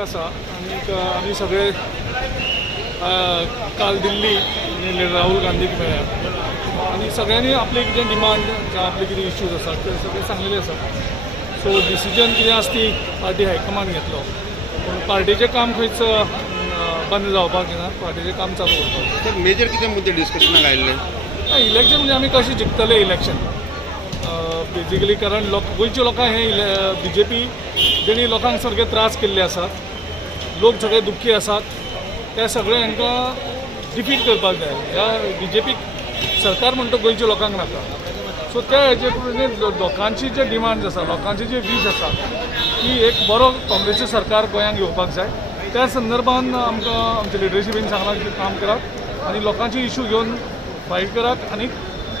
आसा आनी आमी सगळे काल दिल्ली राहुल गांधीक मेळ्ळ्या आनी सगळ्यांनी आपले कितें डिमांड जावं आपले कितें इश्यूज आसा ते सगळे सांगलेले आसा. सो डिसिजन कितें आसा ती पार्टी हायकमांड घेतलो. पूण पार्टीचें काम खंयच बंद जावपाक ना, पार्टीचें काम चालू करपाक. सर मेजर कितें मुद्दे डिस्कशनाक आयिल्ले? इलेक्शन म्हणजे आमी कशें जिखतले इलेक्शन बेजिकली, कारण गोंयच्या लोकांक हे BJP जेणी लोकांक सारके त्रास केल्ले आसात, लोक सगळे दुख्खी आसात, ते सगळे हांकां डिफीट करपाक जाय. ह्या BJP सरकार म्हणटा गोंयच्या लोकांक नाका. सो त्या हेजे लोकांची जे डिमांड्स आसा, लोकांची जे वीश आसा की एक बरो काँग्रेसचें सरकार गोंयांत येवपाक जाय, त्या संदर्भान आमकां आमच्या लिडरशिपीन सांगलां की काम करात आनी लोकांची इश्यू घेवन फायट करात आनी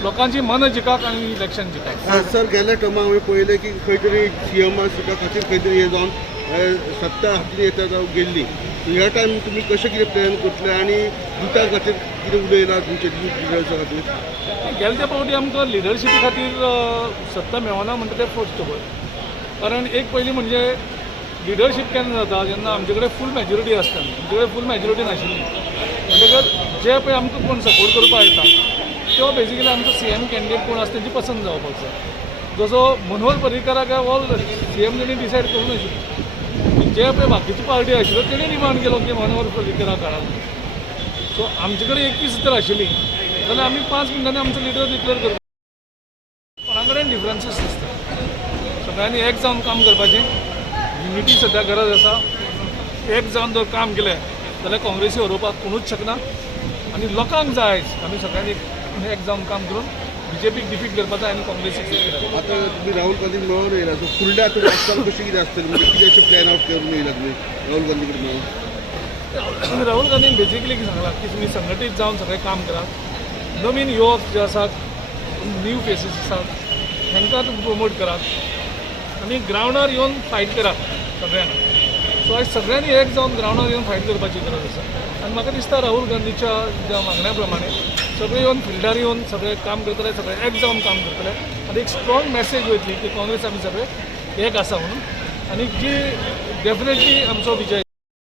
लोकांची मनां जिखात आनी इलेक्शन जिखात. सर गेल्या टर्माक हांवें पळयलें की खंय तरी CM सुद्दां खातीर खंय तरी हे जावन सत्ता हातीन येता जावं गेल्ली. ह्या टायम तुमी कशें कितें प्लॅन करतले आनी युथा खातीर कितें उलयलां तुमचे लिडर्सा खातीर? गेले त्या फावटी आमकां लिडरशिपी खातीर सत्ता मेळना म्हणटा तें फर्स्ट ऑफ ऑल. कारण एक पयलीं म्हणजे लिडरशीप केन्ना जाता जेन्ना आमचे कडेन फूल मॅजॉरिटी आसता. आमचे कडेन फूल मॅजॉरिटी नाशिल्ली म्हणटकच जे पळय आमकां कोण सपोर्ट करपाक येता तो बेजिकली आमचो CM कॅन्डिडेट कोण आसा तेंची पसंत जावपाक जाय. जसो मनोहर पर्रीकाराक ऑल CM तेणी डिसायड करूं नाशिल्लें. जे पळय बाकीची पार्टी आशिल्ल्यो तेणी डिमांड केलो की मनोहर पर्रीकाराक हाडात. सो आमचे कडेन 21 सीटां आशिल्ली जाल्यार आमी 5 मिनटांनी आमचो लिडर डिक्लेअर करता. कोणा कडेन डिफरन्सीस नासता, सगळ्यांनी एक जावन काम करपाचें. युनिटी सद्या गरज आसा. एक जावन जर काम केलें जाल्यार काँग्रेसी हरोवपाक कोणूच शकना. आनी लोकांक जाय आमी सगळ्यांनी एक जावन काम करून BJPक डिफीट करपाक जाय आनी काँग्रेसीक जिखपाक. आतां तुमी राहुल गांधीक मेळून येयला, सो फुडल्या आतां वाटचाल कशी कितें आसतली, म्हणजे कितें अशें प्लॅन आउट करून येयला तुमी राहुल गांधी कडेन मेळून? राहुल गांधीन बेजिकली सांगलां की तुमी संघटीत जावन सगळें काम करात. नवीन युवक जे आसात, न्यू फेसीस आसात, तांकां तुमी प्रमोट करात आनी ग्रावंडार येवन फायट करात सगळ्यांक. सो आयज सगळ्यांनी एक जावन ग्रावंडार येवन फायट करपाची गरज आसा. आनी म्हाका दिसता राहुल गांधीच्या ज्या मागण्या प्रमाणे सगळे येवन फिल्डार येवन सगळे काम करतले, सगळे एक जावन काम करतले आनी एक स्ट्रॉंग मॅसेज वयतली की काँग्रेस आमी सगळे एक आसा म्हणून. आनी जी डेफिनेटली आमचो विजय.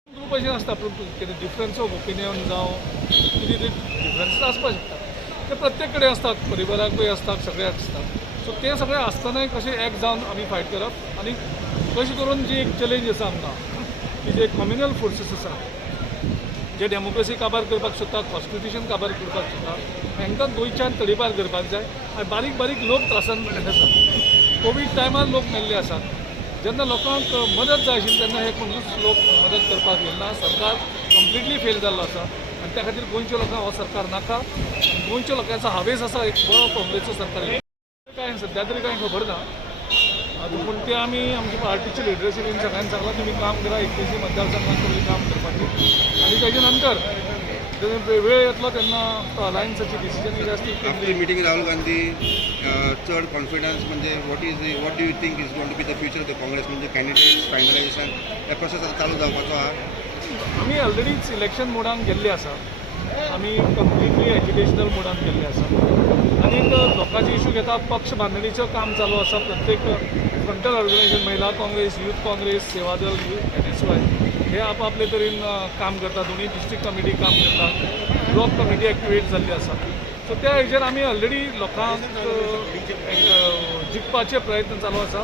ग्रूप अशें आसता कितें डिफरन्स ऑफ ओपिनियन जावं कितें डिफरन्सीस आसपाक शकता, ते प्रत्येक कडेन आसतात, परिवाराकूय आसतात, सगळ्याक आसतात. सो ते सगळे आसतनाय कशें एक जावन आमी फायट करप आनी कशें करून जी एक चॅलेंज आसा आमकां की जे कम्युनल फोर्सीस आसा जे डेमोक्रेसी काबार करपाक सोदतात, कॉन्स्टिट्यूशन काबार करपाक सोदतात, हांकां गोंयच्यान तडीपार करपाक जाय. आनी बारीक बारीक लोक त्रासान पडिल्ले आसात. कोवीड टायमार लोक मेल्ले आसात. जेन्ना लोकांक मदत जाय आशिल्ली तेन्ना हे कोणूच लोक मदत करपाक येना. सरकार कंप्लिटली फेल जाल्लो आसा आनी त्या खातीर गोंयच्या लोकांक हो सरकार नाका. गोंयच्या लोकांचो हावेस आसा एक बरो काँग्रेसचो सरकार. काय सध्या तरी कांय खबर ना, पूण ते आमी आमच्या पार्टीच्या लिडरशिपीन सगळ्यांनी सांगलां तुमी काम करा, 21 मतदारसंघात तुमी काम करपाचें आनी तेजे नंतर जेन्ना वेळ येतलो तेन्ना अलायन्साची डिसिजन कितें आसता. आफ्टर मिटींग राहुल गांधी चड कॉन्फिडन्स म्हणजे what do you think is going to be the future of the Congress, म्हणजे कॅन्डिडेट्स फायनलायझेशन हे प्रोसेस आता चालू जावपाचो आहा? आमी ऑलरेडी सिलेक्शन मोडान गेल्ले आसा. आमी कंप्लिटली एज्युकेशनल मोडान गेल्ले आसा आनी लोकांचे इश्यू घेता. पक्ष बांदणीचें काम चालू आसा. प्रत्येक फ्रंटल ऑर्गनायझेशन, महिला काँग्रेस, यूथ काँग्रेस, सेवादल, NSY हे आपापले तरेन काम करतात. दोन्ही डिस्ट्रिक्ट कमिटी काम करतात. ब्लॉक कमिटी एक्टिवेट जाल्ली आसा. सो त्या हेजेर आमी ऑलरेडी लोकांक जिखपाचे प्रयत्न चालू आसा.